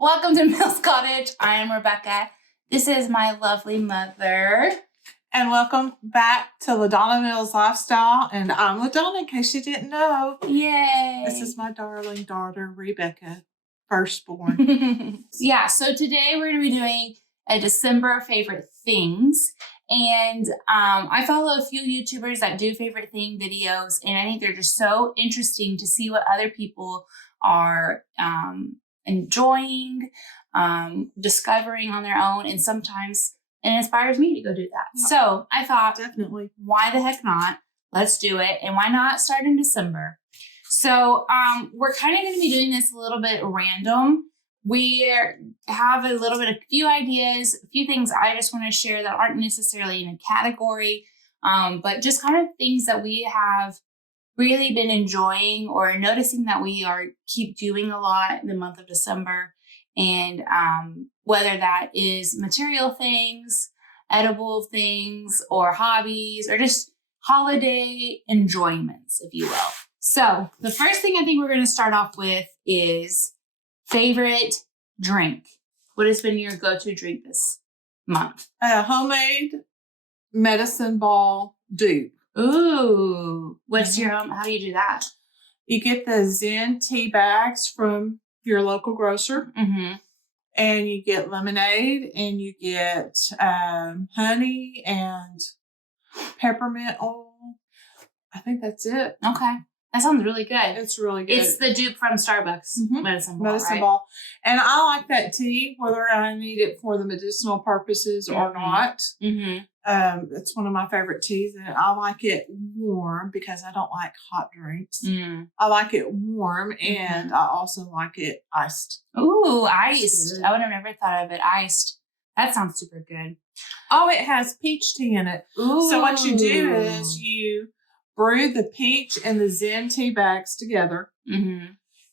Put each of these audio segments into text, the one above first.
Welcome to Mills Cottage. I am Rebekah. This is my lovely mother. And welcome back to LaDonna Mills Lifestyle. And I'm LaDonna, in case you didn't know. Yay. This is my darling daughter, Rebekah, firstborn. Yeah, so today we're going to be doing a December favorite things. And I follow a few YouTubers that do favorite thing videos. And I think they're just so interesting to see what other people are enjoying, discovering on their own. And sometimes it inspires me to go do that. Yeah. So I thought, definitely, why the heck not? Let's do it. And why not start in December? So we're kind of going to be doing this a little bit random. We have a few ideas, a few things I just want to share that aren't necessarily in a category, but just kind of things that we have really been enjoying or noticing that we keep doing a lot in the month of December. And whether that is material things, edible things, or hobbies, or just holiday enjoyments, if you will. So the first thing I think we're going to start off with is favorite drink. What has been your go-to drink this month? A homemade medicine ball dupe. Ooh, how do you do that? You get the Zen tea bags from your local grocer, and you get lemonade, and you get honey and peppermint oil. I think that's it. Okay. That sounds really good. It's really good. It's the dupe from Starbucks medicine ball, ball. And I like that tea, whether I need it for the medicinal purposes or not. It's one of my favorite teas, and I like it warm because I don't like hot drinks. I like it warm, and I also like it iced. Ooh, iced. I would have never thought of it iced. That sounds super good. Oh, it has peach tea in it. Ooh. So what you do is you brew the peach and the Zen tea bags together.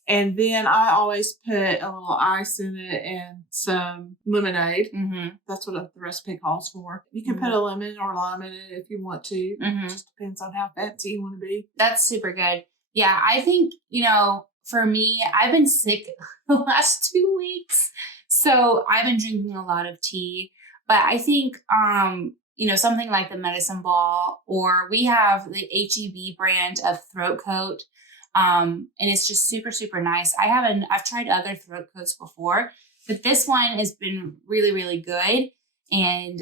And then I always put a little ice in it and some lemonade. That's what the recipe calls for. You can put a lemon or lime in it if you want to. It just depends on how fancy you want to be. That's super good. Yeah, I think, for me, I've been sick the last 2 weeks. So I've been drinking a lot of tea. But I think, something like the medicine ball, or we have the HEB brand of throat coat. And it's just super, super nice. I've tried other throat coats before, but this one has been really, really good. And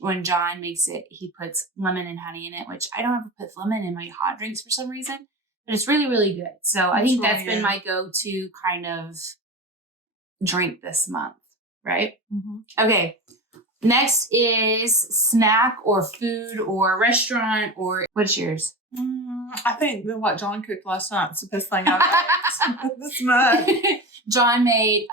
when John makes it, he puts lemon and honey in it, which I don't ever put lemon in my hot drinks for some reason, but it's really, really good. So I think that's been my go-to kind of drink this month, right? Okay. Next is snack or food or restaurant, or what's yours? I think what John cooked last night is the best thing I've had this month. John made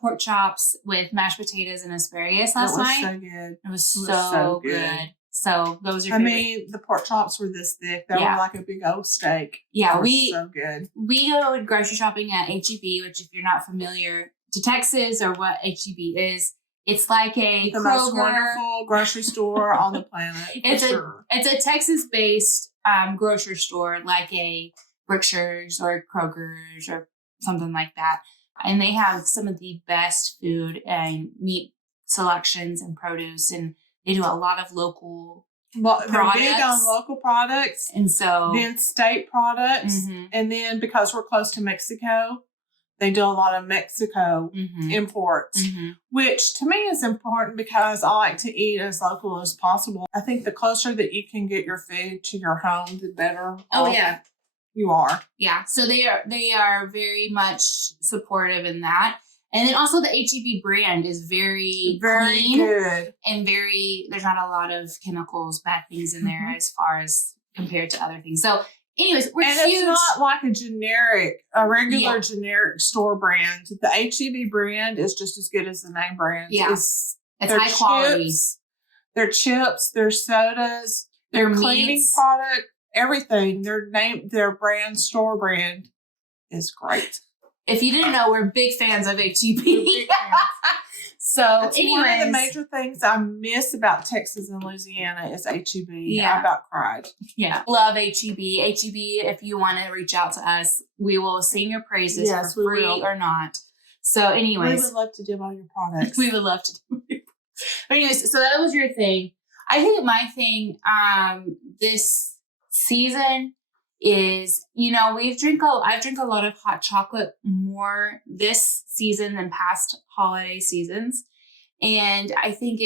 pork chops with mashed potatoes and asparagus last night. So good. It was so good. So those are. The pork chops were this thick. They were like a big old steak. Yeah, so good. We go grocery shopping at HEB, which if you're not familiar to Texas or what HEB is, it's like the Kroger, most wonderful grocery store on the planet. It's a Texas-based grocery store, like a Brookshires or Kroger's or something like that. And they have some of the best food and meat selections and produce, and they do a lot of local products. They're big on local products, and so then state products, and then because we're close to Mexico, they do a lot of Mexico imports, which to me is important because I like to eat as local as possible. I think the closer that you can get your food to your home, the better. You are. Yeah. So they are very much supportive in that. And then also the HEB brand is very clean, good, and there's not a lot of chemicals, bad things in there as far as compared to other things. So anyways, it's not like a regular generic store brand. The HEB brand is just as good as the name brand. Yeah. It's high quality. Their chips, their sodas, their cleaning product, everything. Their brand, store brand is great. If you didn't know, we're big fans of HEB. So That's one of the major things I miss about Texas and Louisiana is HEB. Yeah. I about cried. Yeah. Love HEB. HEB, if you want to reach out to us, we will sing your praises for free or not. So anyways. We would love to do all your products. We would love to do it. But anyways, so that was your thing. I think my thing this season is, I've drank a lot of hot chocolate more this season than past holiday seasons. And I think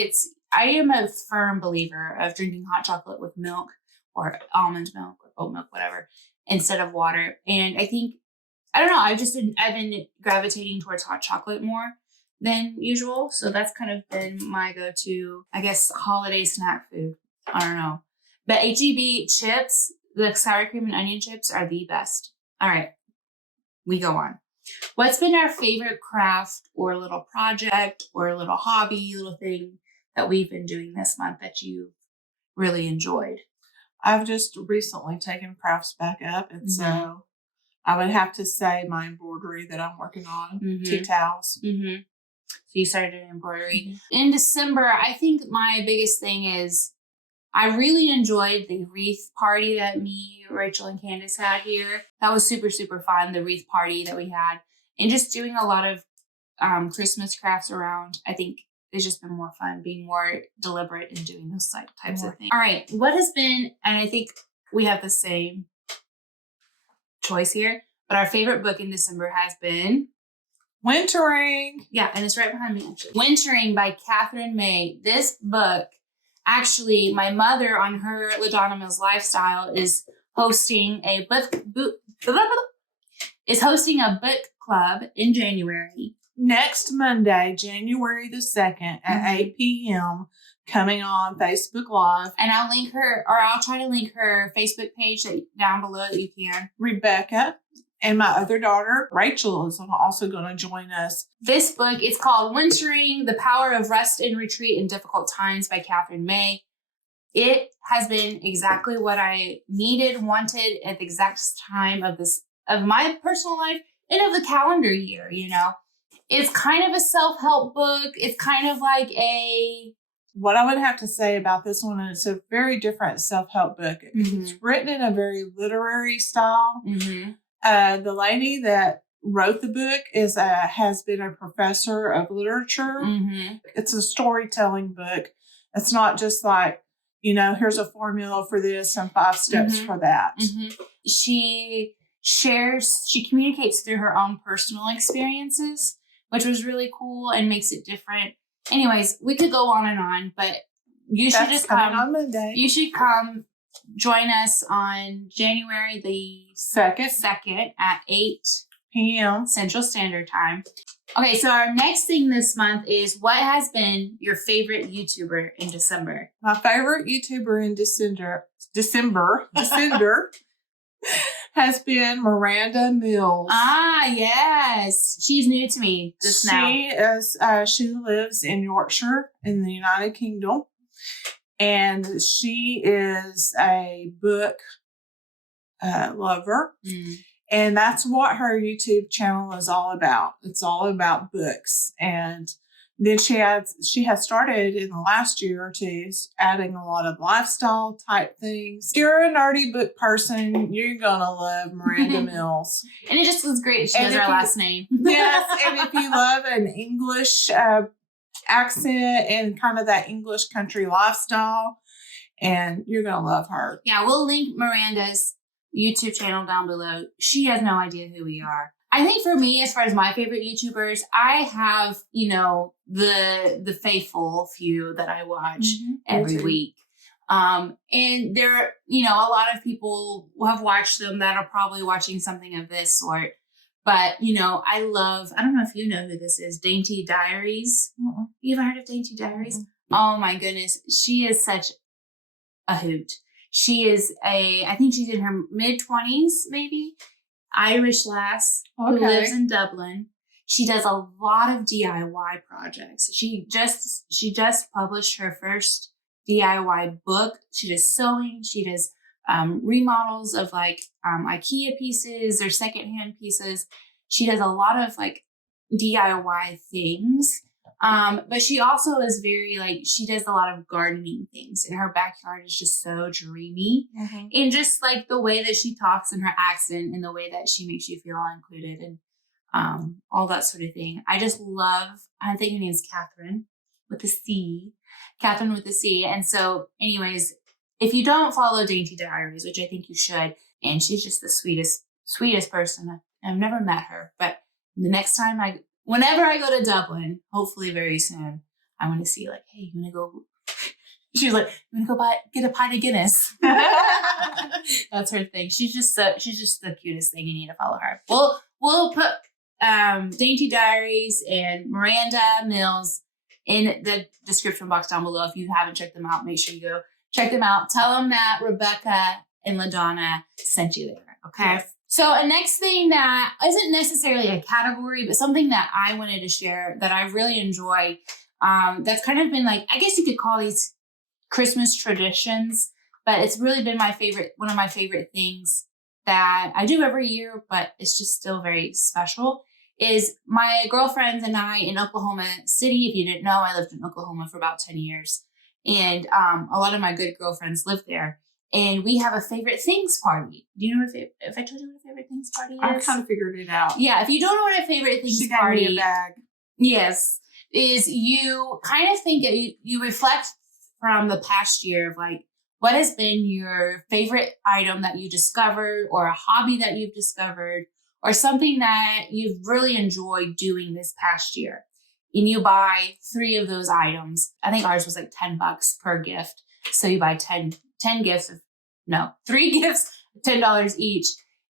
I am a firm believer of drinking hot chocolate with milk or almond milk or oat milk, whatever, instead of water. And I think, I don't know, I've been gravitating towards hot chocolate more than usual. So that's kind of been my go-to, I guess, holiday snack food. I don't know. But HEB chips, the sour cream and onion chips are the best. All right, we go on. What's been our favorite craft or little project or little hobby, little thing that we've been doing this month that you really enjoyed? I've just recently taken crafts back up. And so I would have to say my embroidery that I'm working on, tea towels. So you started an embroidery. In December, I think my biggest thing is I really enjoyed the wreath party that me, Rachel, and Candace had here. That was super, super fun, the wreath party that we had. And just doing a lot of Christmas crafts around, I think it's just been more fun, being more deliberate in doing those types of things. All right, what has been, and I think we have the same choice here, but our favorite book in December has been Wintering. Yeah, and it's right behind me, actually. Wintering by Catherine May. This book, actually, my mother on her LaDonna Mills lifestyle is hosting a book club in January. Next Monday, January the 2nd at 8 p.m. coming on Facebook Live. And I'll try to link her Facebook page down below that you can. Rebekah and my other daughter, Rachel, is also going to join us. This book, it's called Wintering, The Power of Rest and Retreat in Difficult Times by Catherine May. It has been exactly what I needed, wanted at the exact time of my personal life and of the calendar year, It's kind of a self-help book. It's kind of like what I would have to say about this one, it's a very different self-help book. It's written in a very literary style. The lady that wrote the book has been a professor of literature. It's a storytelling book. It's not just like, here's a formula for this and 5 steps for that. She communicates through her own personal experiences, which was really cool and makes it different. Anyways, we could go on, but you should just come on Monday. You should come join us on January the 2nd at 8 p.m. Central Standard Time. Okay, so our next thing this month is what has been your favorite YouTuber in December? My favorite YouTuber in December has been Miranda Mills. Ah, yes. She's new to me She lives in Yorkshire in the United Kingdom. And she is a book lover. And that's what her YouTube channel is all about. It's all about books. And then she has started in the last year or two adding a lot of lifestyle type things. If you're a nerdy book person, you're going to love Miranda Mills. And it just was great. She knows our last name. Yes. And if you love an English accent and kind of that English country lifestyle, and you're going to love her. Yeah, we'll link Miranda's YouTube channel down below. She has no idea who we are. I think for me, as far as my favorite YouTubers, I have, the faithful few that I watch every week. And there, a lot of people who have watched them that are probably watching something of this sort. But, I don't know if you know who this is, Dainty Diaries. You ever heard of Dainty Diaries? Oh my goodness. She is such a hoot. She is I think she's in her mid-20s, maybe. Irish lass who lives in Dublin. She does a lot of DIY projects. She just published her first DIY book. She does sewing. She does remodels of IKEA pieces or secondhand pieces. She does a lot of DIY things. But she also is very she does a lot of gardening things, and her backyard is just so dreamy. And just the way that she talks and her accent and the way that she makes you feel included. And all that sort of thing. I just love, I think her name's Catherine with a C. Catherine with a C. And so anyways, if you don't follow Dainty Diaries, which I think you should, and she's just the sweetest person. I've never met her, but the next time whenever I go to Dublin, hopefully very soon, I want to see like, hey, you want to go? She's like, you want to go get a pint of Guinness? That's her thing. She's just the cutest thing. You need to follow her. We'll put Dainty Diaries and Miranda Mills in the description box down below. If you haven't checked them out, make sure you go check them out. Tell them that Rebekah and LaDonna sent you there. Okay. Yes. So a next thing that isn't necessarily a category, but something that I wanted to share that I really enjoy, that's kind of been like, I guess you could call these Christmas traditions, but it's really been one of my favorite things that I do every year, but it's just still very special, is my girlfriends and I in Oklahoma City. If you didn't know, I lived in Oklahoma for about 10 years. And a lot of my good girlfriends live there. And we have a favorite things party. Do you know if I told you what a favorite things party is? I kind of figured it out. Yeah, if you don't know what a favorite things party is, she gave me a bag. Yes, is you kind of think you reflect from the past year of like, what has been your favorite item that you discovered, or a hobby that you've discovered, or something that you've really enjoyed doing this past year. And you buy 3 of those items. I think ours was like $10 per gift. So you buy 10 gifts 3 gifts, $10 each.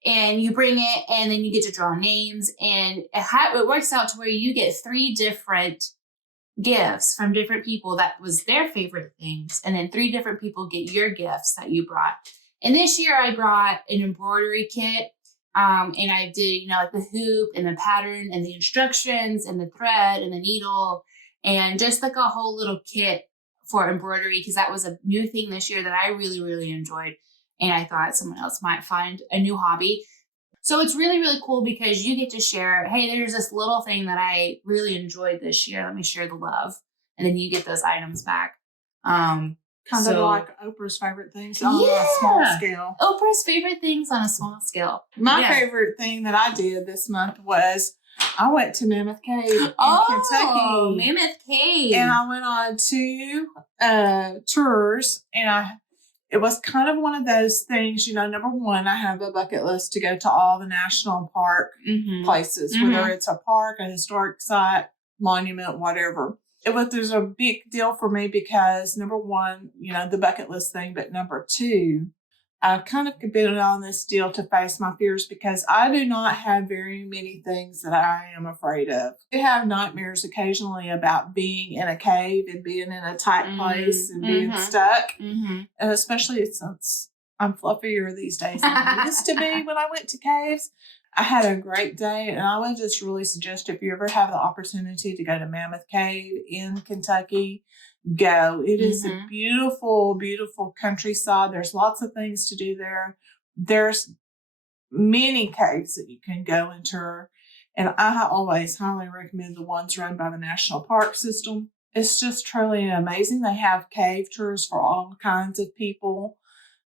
And you bring it, and then you get to draw names. And it works out to where you get 3 different gifts from different people that was their favorite things. And then 3 different people get your gifts that you brought. And this year I brought an embroidery kit. And I did, like the hoop and the pattern and the instructions and the thread and the needle, and just like a whole little kit for embroidery, because that was a new thing this year that I really, really enjoyed. And I thought someone else might find a new hobby. So it's really, really cool because you get to share, hey, there's this little thing that I really enjoyed this year. Let me share the love. And then you get those items back. Kind of like Oprah's favorite things on a small scale. Oprah's favorite things on a small scale. My favorite thing that I did this month was I went to Mammoth Cave in Kentucky. Mammoth Cave. And I went on 2 tours, and it was kind of one of those things, number one, I have a bucket list to go to all the national park places, whether it's a park, a historic site, monument, whatever. There's a big deal for me because number one, the bucket list thing, but number 2, I've kind of been on this deal to face my fears because I do not have very many things that I am afraid of. I have nightmares occasionally about being in a cave and being in a tight place and being stuck. And especially since I'm fluffier these days than I used to be when I went to caves. I had a great day, and I would just really suggest if you ever have the opportunity to go to Mammoth Cave in Kentucky, go. It is a beautiful, beautiful countryside. There's lots of things to do there. There's many caves that you can go into, and I always highly recommend the ones run by the National Park System. It's just truly amazing. They have cave tours for all kinds of people.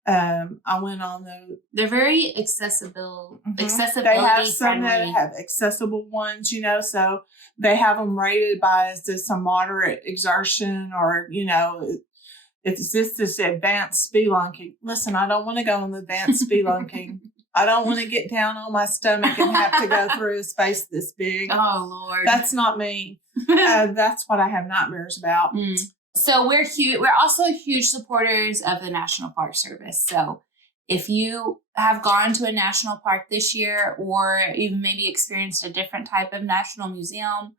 I went on they're very accessibility They have some friendly. that have accessible ones, so they have them rated by, is this a moderate exertion, or, is this advanced spelunking? Listen, I don't want to go on the advanced spelunking. I don't want to get down on my stomach and have to go through a space this big. Oh, Lord. That's not me. That's what I have nightmares about. So we're also huge supporters of the National Park Service. So if you have gone to a national park this year, or even maybe experienced a different type of national museum,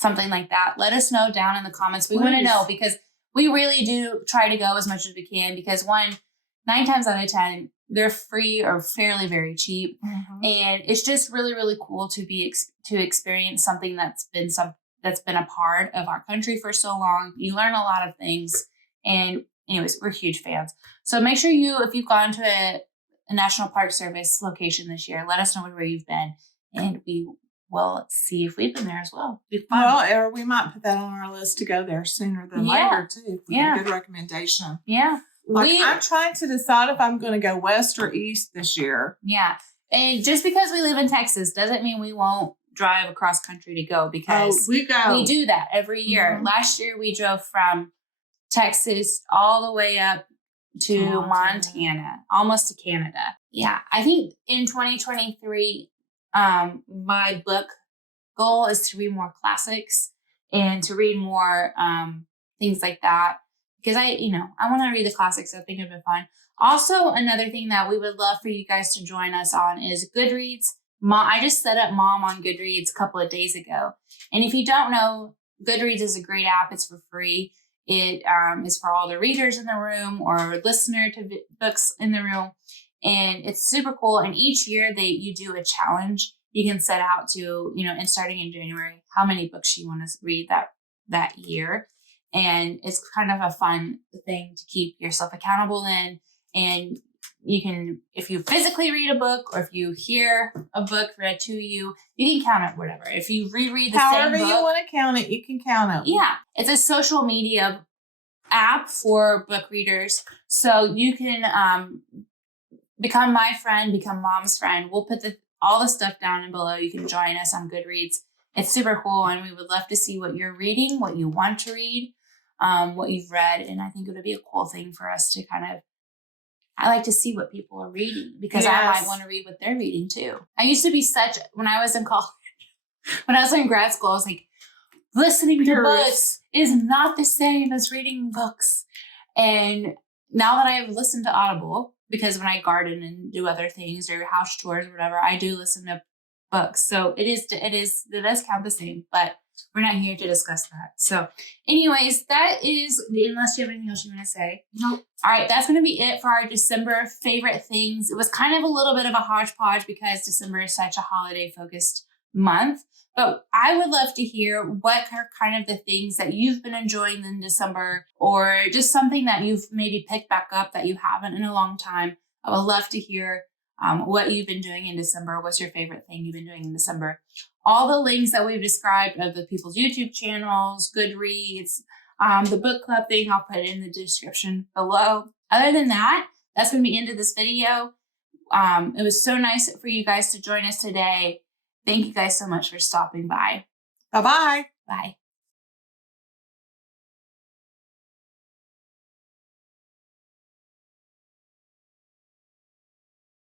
something like that, let us know down in the comments. We want to know, because we really do try to go as much as we can, because 9 times out of 10, they're free or fairly very cheap. And it's just really, really cool to experience something that's been a part of our country for so long. You learn a lot of things, and anyways, we're huge fans. So make sure if you've gone to a National Park Service location this year, let us know where you've been, and we will see if we've been there as well. It'd be fun. Well, or we might put that on our list to go there sooner than later too. A good recommendation. Yeah. I'm trying to decide if I'm going to go west or east this year. Yeah. And just because we live in Texas doesn't mean we won't drive across country to go, because we do that every year. Last year we drove from Texas all the way up to Montana, almost to Canada. Yeah, I think in 2023, my book goal is to read more classics and to read more things like that, because I want to read the classics. I think it'd be fun. Also, another thing that we would love for you guys to join us on is GoodReads. I just set up Mom on GoodReads a couple of days ago. And if you don't know, GoodReads is a great app. It's for free. It is for all the readers in the room or listener to books in the room. And it's super cool. And each year you do a challenge. You can set out to, and starting in January, how many books you want to read that year. And it's kind of a fun thing to keep yourself accountable in. And you can, if you physically read a book or if you hear a book read to you, you can count it, whatever. If you reread the same book. However you want to count it, you can count it. Yeah. It's a social media app for book readers. So you can become my friend, become Mom's friend. We'll put all the stuff down and below. You can join us on GoodReads. It's super cool. And we would love to see what you're reading, what you want to read, what you've read. And I think it would be a cool thing for us to I like to see what people are reading, because I might want to read what they're reading too. I used to be when I was in college, when I was in grad school, I was like, listening to books is not the same as reading books. And now that I've listened to Audible, because when I garden and do other things or house chores or whatever, I do listen to books. So it does count the same, but we're not here to discuss that. So anyways, that is, unless you have anything else you want to say. Nope. All right, that's going to be it for our December favorite things. It was kind of a little bit of a hodgepodge because December is such a holiday focused month. But I would love to hear what are kind of the things that you've been enjoying in December, or just something that you've maybe picked back up that you haven't in a long time. I would love to hear what you've been doing in December. What's your favorite thing you've been doing in December? All the links that we've described of the people's YouTube channels, GoodReads, the book club thing, I'll put it in the description below. Other than that, that's going to be the end of this video. It was so nice for you guys to join us today. Thank you guys so much for stopping by. Bye-bye. Bye.